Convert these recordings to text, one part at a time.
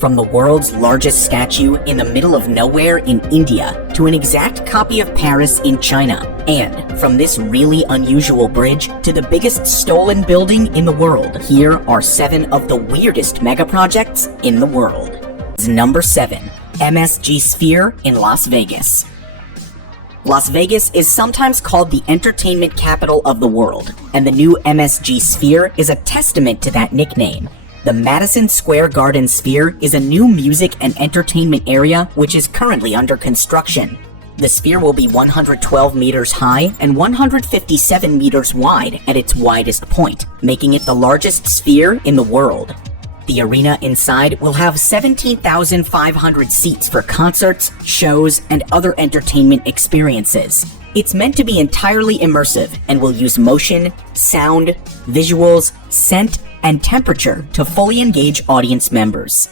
From the world's largest statue in the middle of nowhere in India to an exact copy of Paris in China, and from this really unusual bridge to the biggest stolen building in the world, here are 7 of the weirdest megaprojects in the world. Number 7. MSG Sphere in Las Vegas. Las Vegas is sometimes called the entertainment capital of the world, and the new MSG Sphere is a testament to that nickname. The Madison Square Garden Sphere is a new music and entertainment area which is currently under construction. The sphere will be 112 meters high and 157 meters wide at its widest point, making it the largest sphere in the world. The arena inside will have 17,500 seats for concerts, shows, and other entertainment experiences. It's meant to be entirely immersive and will use motion, sound, visuals, scent, and temperature to fully engage audience members.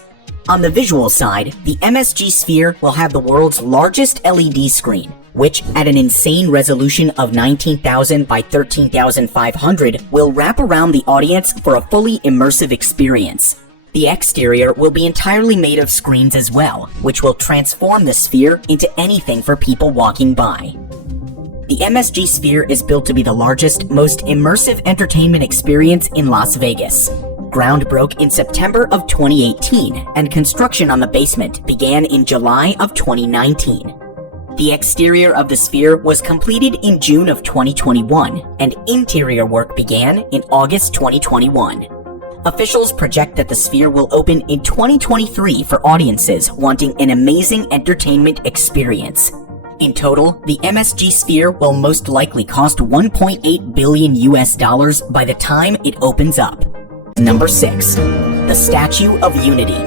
On the visual side, the MSG Sphere will have the world's largest LED screen, which at an insane resolution of 19,000 by 13,500 will wrap around the audience for a fully immersive experience. The exterior will be entirely made of screens as well, which will transform the sphere into anything for people walking by. The MSG Sphere is built to be the largest, most immersive entertainment experience in Las Vegas. Ground broke in September of 2018, and construction on the basement began in July of 2019. The exterior of the sphere was completed in June of 2021, and interior work began in August 2021. Officials project that the sphere will open in 2023 for audiences wanting an amazing entertainment experience. In total, the MSG Sphere will most likely cost $1.8 billion by the time it opens up. Number 6. The Statue of Unity.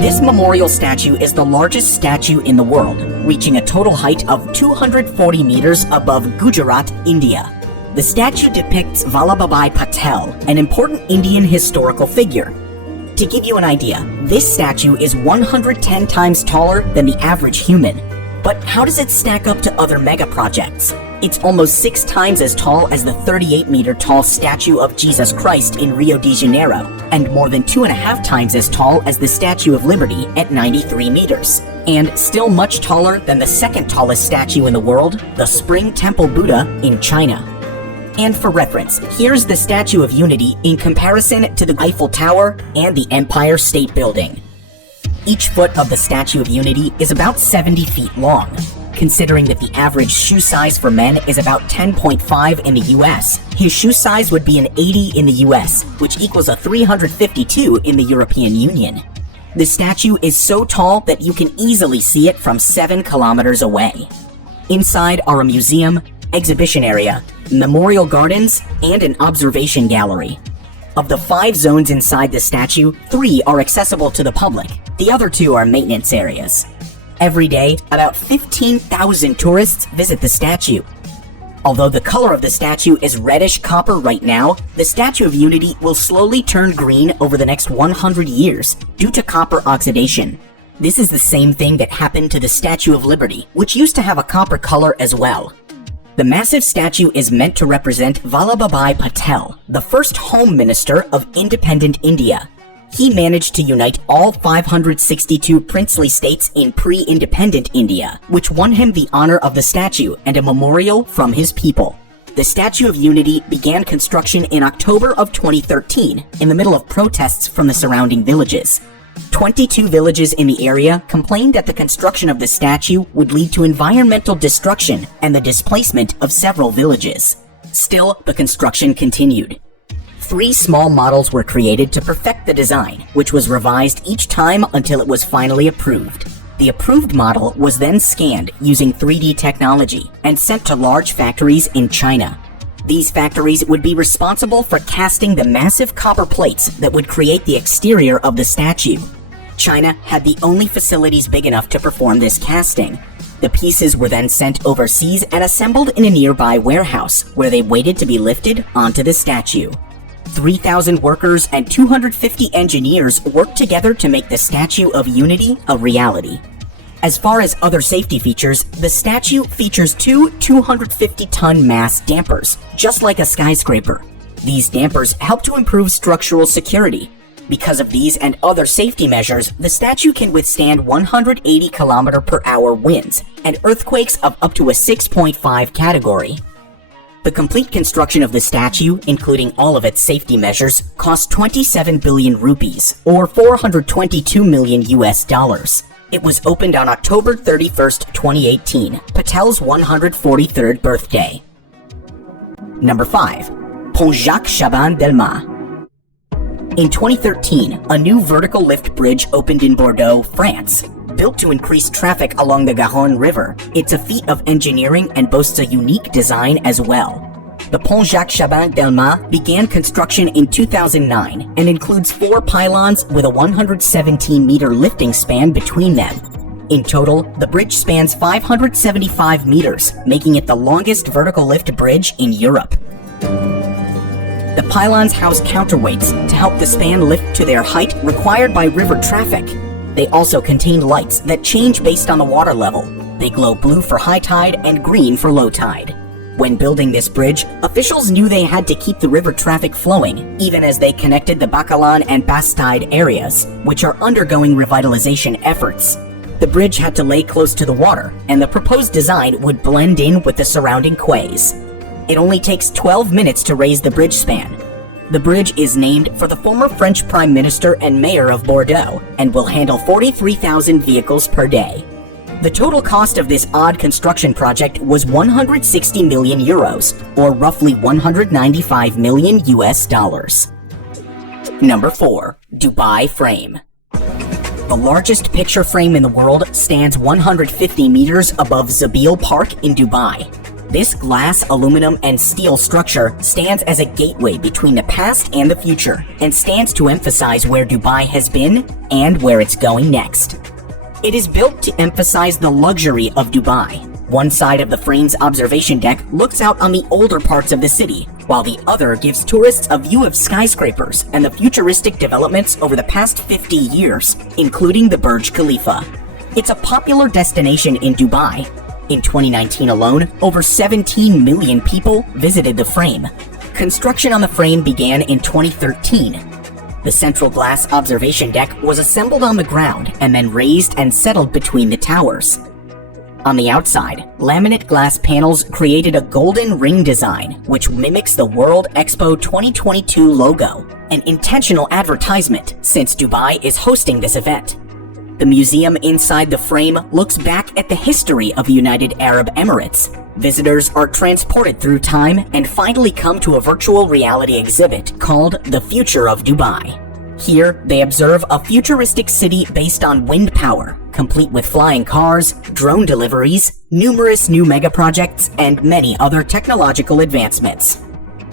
This memorial statue is the largest statue in the world, reaching a total height of 240 meters above Gujarat, India. The statue depicts Vallabhbhai Patel, an important Indian historical figure. To give you an idea, this statue is 110 times taller than the average human. But how does it stack up to other megaprojects? It's almost 6 times as tall as the 38-meter tall statue of Jesus Christ in Rio de Janeiro, and more than 2.5 times as tall as the Statue of Liberty at 93 meters. And still much taller than the second tallest statue in the world, the Spring Temple Buddha in China. And for reference, here's the Statue of Unity in comparison to the Eiffel Tower and the Empire State Building. Each foot of the Statue of Unity is about 70 feet long. Considering that the average shoe size for men is about 10.5 in the US, his shoe size would be an 80 in the US, which equals a 352 in the European Union. The statue is so tall that you can easily see it from 7 kilometers away. Inside are a museum, exhibition area, memorial gardens, and an observation gallery. Of the 5 zones inside the statue, 3 are accessible to the public. The other 2 are maintenance areas. Every day, about 15,000 tourists visit the statue. Although the color of the statue is reddish copper right now, the Statue of Unity will slowly turn green over the next 100 years due to copper oxidation. This is the same thing that happened to the Statue of Liberty, which used to have a copper color as well. The massive statue is meant to represent Vallabhbhai Patel, the first Home Minister of independent India. He managed to unite all 562 princely states in pre-independent India, which won him the honor of the statue and a memorial from his people. The Statue of Unity began construction in October of 2013, in the middle of protests from the surrounding villages. 22 villages in the area complained that the construction of the statue would lead to environmental destruction and the displacement of several villages. Still, the construction continued. 3 small models were created to perfect the design, which was revised each time until it was finally approved. The approved model was then scanned using 3D technology and sent to large factories in China. These factories would be responsible for casting the massive copper plates that would create the exterior of the statue. China had the only facilities big enough to perform this casting. The pieces were then sent overseas and assembled in a nearby warehouse, where they waited to be lifted onto the statue. 3,000 workers and 250 engineers worked together to make the Statue of Unity a reality. As far as other safety features, the statue features 2 250-ton mass dampers, just like a skyscraper. These dampers help to improve structural security. Because of these and other safety measures, the statue can withstand 180 km/h winds and earthquakes of up to a 6.5 category. The complete construction of the statue, including all of its safety measures, cost 27 billion rupees, or $422 million US. It was opened on October 31st, 2018, Patel's 143rd birthday. Number 5. Pont Jacques Chaban-Delmas. In 2013, a new vertical lift bridge opened in Bordeaux, France. Built to increase traffic along the Garonne River, it's a feat of engineering and boasts a unique design as well. The Pont Jacques Chaban-Delmas began construction in 2009 and includes 4 pylons with a 117-meter lifting span between them. In total, the bridge spans 575 meters, making it the longest vertical lift bridge in Europe. The pylons house counterweights to help the span lift to their height required by river traffic. They also contain lights that change based on the water level. They glow blue for high tide and green for low tide. When building this bridge, officials knew they had to keep the river traffic flowing, even as they connected the Bacalan and Bastide areas, which are undergoing revitalization efforts. The bridge had to lay close to the water, and the proposed design would blend in with the surrounding quays. It only takes 12 minutes to raise the bridge span. The bridge is named for the former French Prime Minister and Mayor of Bordeaux, and will handle 43,000 vehicles per day. The total cost of this odd construction project was 160 million euros, or roughly 195 million US. Number 4. Dubai Frame. The largest picture frame in the world stands 150 meters above Zabil Park in Dubai. This glass, aluminum, and steel structure stands as a gateway between the past and the future, and stands to emphasize where Dubai has been and where it's going next. It is built to emphasize the luxury of Dubai. One side of the frame's observation deck looks out on the older parts of the city, while the other gives tourists a view of skyscrapers and the futuristic developments over the past 50 years, including the Burj Khalifa. It's a popular destination in Dubai. In 2019 alone, over 17 million people visited the frame. Construction on the frame began in 2013. The central glass observation deck was assembled on the ground and then raised and settled between the towers. On the outside, laminate glass panels created a golden ring design, which mimics the World Expo 2022 logo, an intentional advertisement since Dubai is hosting this event. The museum inside the frame looks back at the history of the United Arab Emirates. Visitors are transported through time and finally come to a virtual reality exhibit called The Future of Dubai. Here, they observe a futuristic city based on wind power, complete with flying cars, drone deliveries, numerous new megaprojects, and many other technological advancements.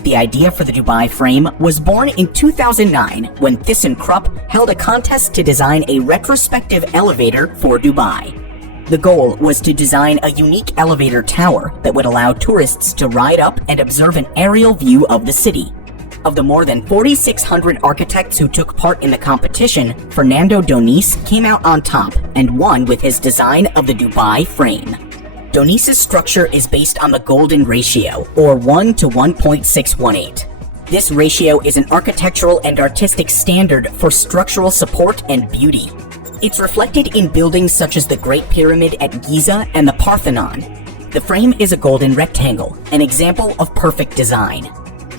The idea for the Dubai frame was born in 2009 when ThyssenKrupp held a contest to design a retrospective elevator for Dubai. The goal was to design a unique elevator tower that would allow tourists to ride up and observe an aerial view of the city. Of the more than 4,600 architects who took part in the competition, Fernando Doniz came out on top and won with his design of the Dubai frame. Doniz's structure is based on the Golden Ratio, or 1 to 1.618. This ratio is an architectural and artistic standard for structural support and beauty. It's reflected in buildings such as the Great Pyramid at Giza and the Parthenon. The frame is a golden rectangle, an example of perfect design.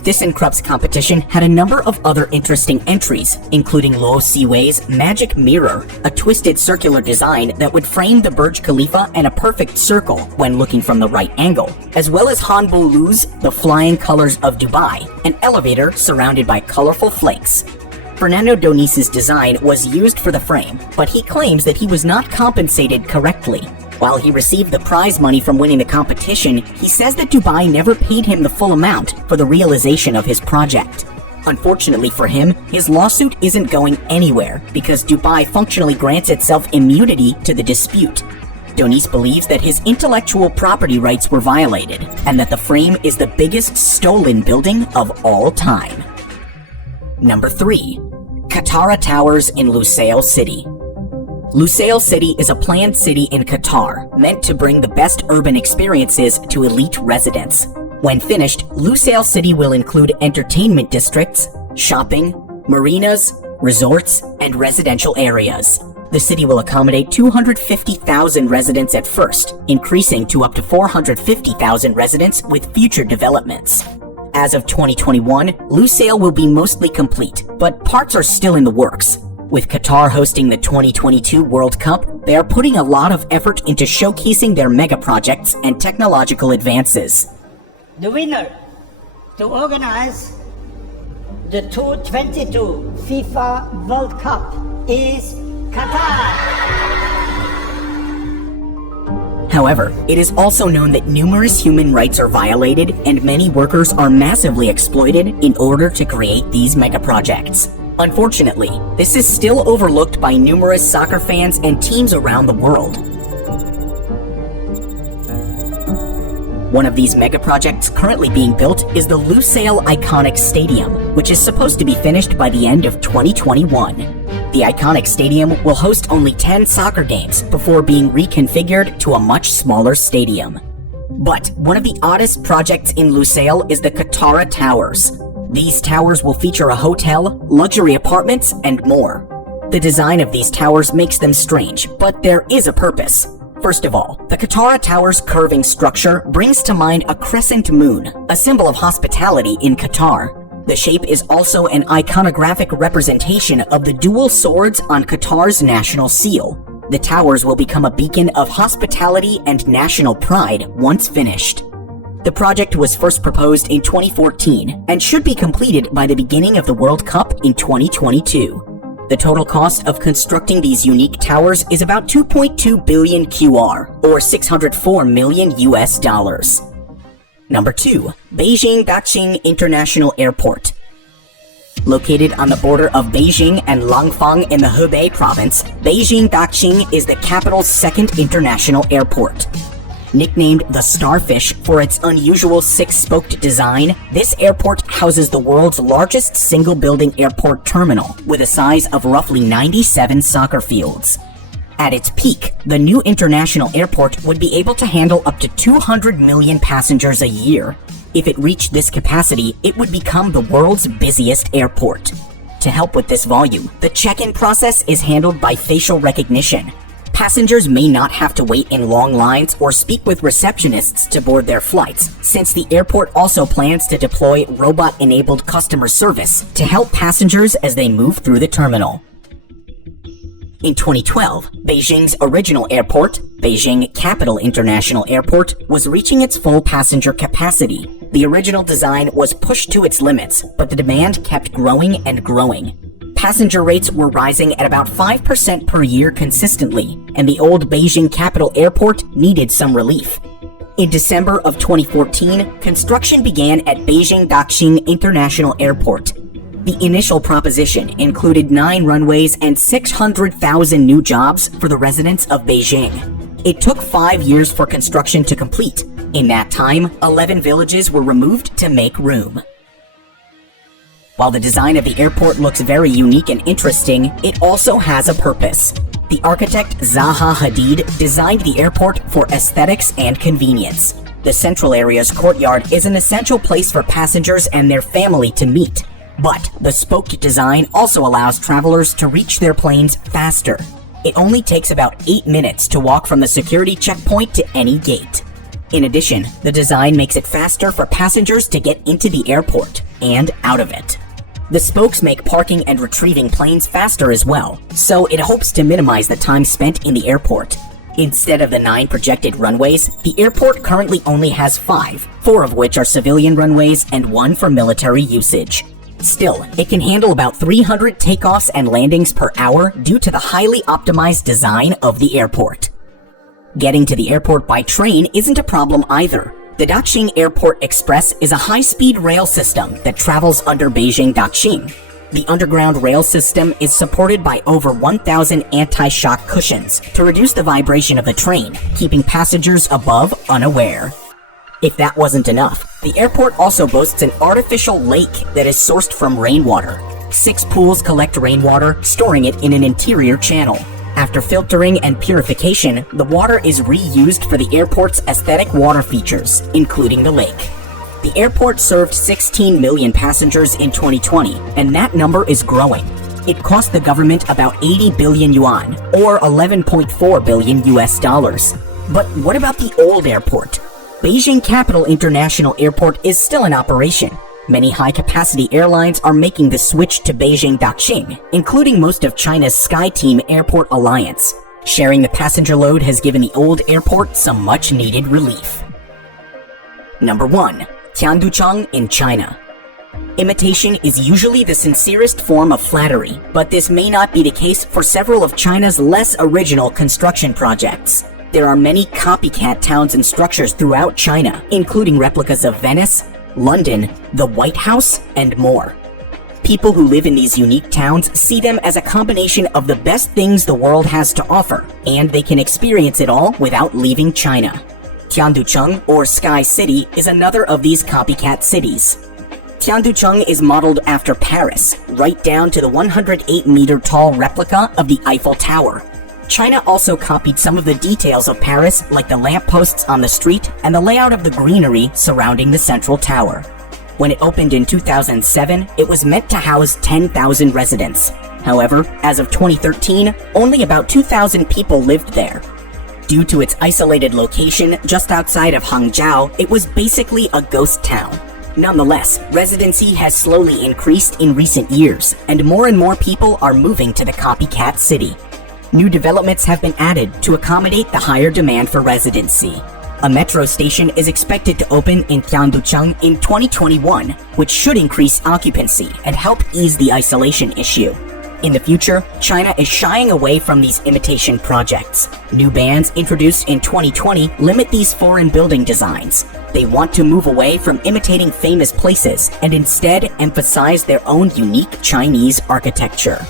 ThyssenKrupp's competition had a number of other interesting entries, including Luo Siwei's Magic Mirror, a twisted circular design that would frame the Burj Khalifa in a perfect circle when looking from the right angle, as well as Hanbul Lu's The Flying Colors of Dubai, an elevator surrounded by colorful flakes. Fernando Doniz's design was used for the frame, but he claims that he was not compensated correctly. While he received the prize money from winning the competition, he says that Dubai never paid him the full amount for the realization of his project. Unfortunately for him, his lawsuit isn't going anywhere because Dubai functionally grants itself immunity to the dispute. Doniz believes that his intellectual property rights were violated and that the frame is the biggest stolen building of all time. Number 3. Katara Towers in Lusail City. Lusail City is a planned city in Qatar, meant to bring the best urban experiences to elite residents. When finished, Lusail City will include entertainment districts, shopping, marinas, resorts, and residential areas. The city will accommodate 250,000 residents at first, increasing to up to 450,000 residents with future developments. As of 2021, Lusail will be mostly complete, but parts are still in the works. With Qatar hosting the 2022 World Cup, they are putting a lot of effort into showcasing their megaprojects and technological advances. The winner to organize the 2022 FIFA World Cup is Qatar. However, it is also known that numerous human rights are violated and many workers are massively exploited in order to create these megaprojects. Unfortunately, this is still overlooked by numerous soccer fans and teams around the world. One of these megaprojects currently being built is the Lusail Iconic Stadium, which is supposed to be finished by the end of 2021. The Iconic Stadium will host only 10 soccer games before being reconfigured to a much smaller stadium. But one of the oddest projects in Lusail is the Katara Towers. These towers will feature a hotel, luxury apartments, and more. The design of these towers makes them strange, but there is a purpose. First of all, the Katara Tower's curving structure brings to mind a crescent moon, a symbol of hospitality in Qatar. The shape is also an iconographic representation of the dual swords on Qatar's national seal. The towers will become a beacon of hospitality and national pride once finished. The project was first proposed in 2014 and should be completed by the beginning of the World Cup in 2022. The total cost of constructing these unique towers is about 2.2 billion QR, or 604 million US dollars. Number 2. Beijing Daxing International Airport. Located on the border of Beijing and Langfang in the Hebei province, Beijing Daxing is the capital's second international airport. Nicknamed the Starfish for its unusual six-spoked design, this airport houses the world's largest single-building airport terminal with a size of roughly 97 soccer fields. At its peak, the new international airport would be able to handle up to 200 million passengers a year. If it reached this capacity, it would become the world's busiest airport. To help with this volume, the check-in process is handled by facial recognition. Passengers may not have to wait in long lines or speak with receptionists to board their flights, since the airport also plans to deploy robot-enabled customer service to help passengers as they move through the terminal. In 2012, Beijing's original airport, Beijing Capital International Airport, was reaching its full passenger capacity. The original design was pushed to its limits, but the demand kept growing and growing. Passenger rates were rising at about 5% per year consistently, and the old Beijing Capital Airport needed some relief. In December of 2014, construction began at Beijing Daxing International Airport. The initial proposition included 9 runways and 600,000 new jobs for the residents of Beijing. It took 5 years for construction to complete. In that time, 11 villages were removed to make room. While the design of the airport looks very unique and interesting, it also has a purpose. The architect Zaha Hadid designed the airport for aesthetics and convenience. The central area's courtyard is an essential place for passengers and their family to meet. But the spoked design also allows travelers to reach their planes faster. It only takes about 8 minutes to walk from the security checkpoint to any gate. In addition, the design makes it faster for passengers to get into the airport and out of it. The spokes make parking and retrieving planes faster as well, so it hopes to minimize the time spent in the airport. Instead of the 9 projected runways, the airport currently only has 5, 4 of which are civilian runways and 1 for military usage. Still, it can handle about 300 takeoffs and landings per hour due to the highly optimized design of the airport. Getting to the airport by train isn't a problem either. The Daxing Airport Express is a high-speed rail system that travels under Beijing Daxing. The underground rail system is supported by over 1,000 anti-shock cushions to reduce the vibration of the train, keeping passengers above unaware. If that wasn't enough, the airport also boasts an artificial lake that is sourced from rainwater. 6 pools collect rainwater, storing it in an interior channel. After filtering and purification, the water is reused for the airport's aesthetic water features, including the lake. The airport served 16 million passengers in 2020, and that number is growing. It cost the government about 80 billion yuan, or 11.4 billion US dollars. But what about the old airport? Beijing Capital International Airport is still in operation. Many high-capacity airlines are making the switch to Beijing Daxing, including most of China's SkyTeam Airport Alliance. Sharing the passenger load has given the old airport some much-needed relief. Number 1. Tianducheng in China. Imitation is usually the sincerest form of flattery, but this may not be the case for several of China's less original construction projects. There are many copycat towns and structures throughout China, including replicas of Venice, London, the White House, and more. People who live in these unique towns see them as a combination of the best things the world has to offer, and they can experience it all without leaving China. Tianducheng, or Sky City, is another of these copycat cities. Tianducheng is modeled after Paris, right down to the 108-meter tall replica of the Eiffel Tower. China also copied some of the details of Paris, like the lampposts on the street and the layout of the greenery surrounding the central tower. When it opened in 2007, it was meant to house 10,000 residents. However, as of 2013, only about 2,000 people lived there. Due to its isolated location just outside of Hangzhou, it was basically a ghost town. Nonetheless, residency has slowly increased in recent years, and more people are moving to the copycat city. New developments have been added to accommodate the higher demand for residency. A metro station is expected to open in Tianducheng in 2021, which should increase occupancy and help ease the isolation issue. In the future, China is shying away from these imitation projects. New bans introduced in 2020 limit these foreign building designs. They want to move away from imitating famous places and instead emphasize their own unique Chinese architecture.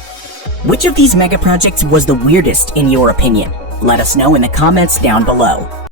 Which of these megaprojects was the weirdest in your opinion? Let us know in the comments down below.